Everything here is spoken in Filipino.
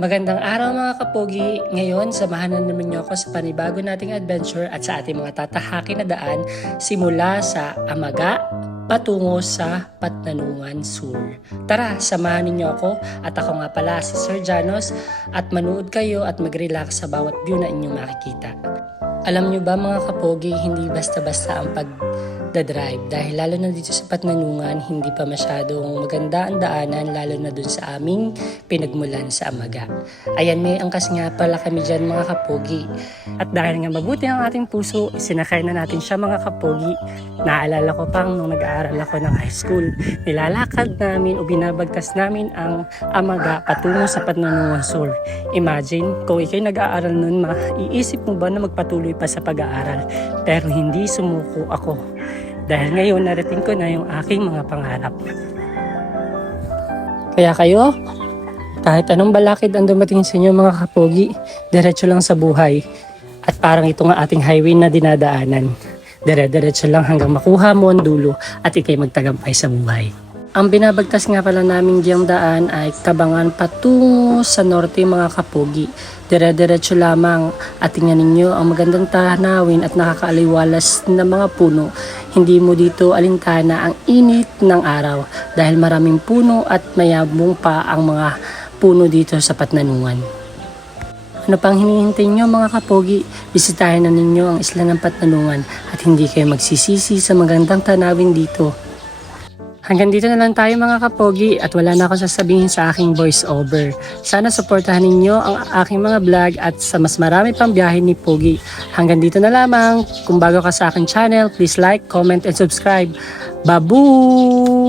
Magandang araw mga kapogi! Ngayon, samahan na naman niyo ako sa panibago nating adventure at sa ating mga tatahakin na daan simula sa Amaga patungo sa Patnanungan Sur. Tara, samahan niyo ako at ako nga pala si Sir Janos at manood kayo at mag-relax sa bawat view na inyong makikita. Alam niyo ba mga kapogi, hindi basta-basta ang pag-drive dahil lalo na dito sa Patnanungan, hindi pa masyadong maganda ang daanan lalo na dun sa aming pinagmulan sa Amaga. Ayan, may angkas nga pala kami dyan mga kapogi. At dahil nga mabuti ang ating puso, sinakay na natin siya mga kapogi. Naalala ko pang nung nag-aaral ako ng high school, nilalakad namin o binabagtas namin ang Amaga patungo sa Patnanungan Sur. Imagine, kung ikay nag-aaral nun, maiisip mo ba na magpatuloy pa sa pag-aaral? Pero hindi, sumuko ako. Dahil ngayon, narating ko na yung aking mga pangarap. Kaya kayo, kahit anong balakid ang dumating sa inyo mga kapogi, diretso lang sa buhay. At parang ito nga ating highway na dinadaanan. Dire-diretso lang hanggang makuha mo ang dulo at ikay magtagumpay sa buhay. Ang binabagtas nga pala namin diyang daan ay Kabangan patungo sa norte mga kapogi. Dire-diretso lamang at tingnan ninyo ang magandang tanawin at nakakaaliwalas na mga puno. Hindi mo dito alintana ang init ng araw dahil maraming puno at mayabong pa ang mga puno dito sa Patnanungan. Ano pang hinihintay nyo mga kapogi? Bisitahin na ninyo ang isla ng Patnanungan at hindi kayo magsisisi sa magandang tanawin dito. Hanggang dito na lang tayo mga kapogi at wala na ako sasabihin sa aking voice over. Sana suportahan ninyo ang aking mga vlog at sa mas marami pang biyahe ni Pogi. Hanggang dito na lamang. Kung bago ka sa aking channel, please like, comment, and subscribe. Babu!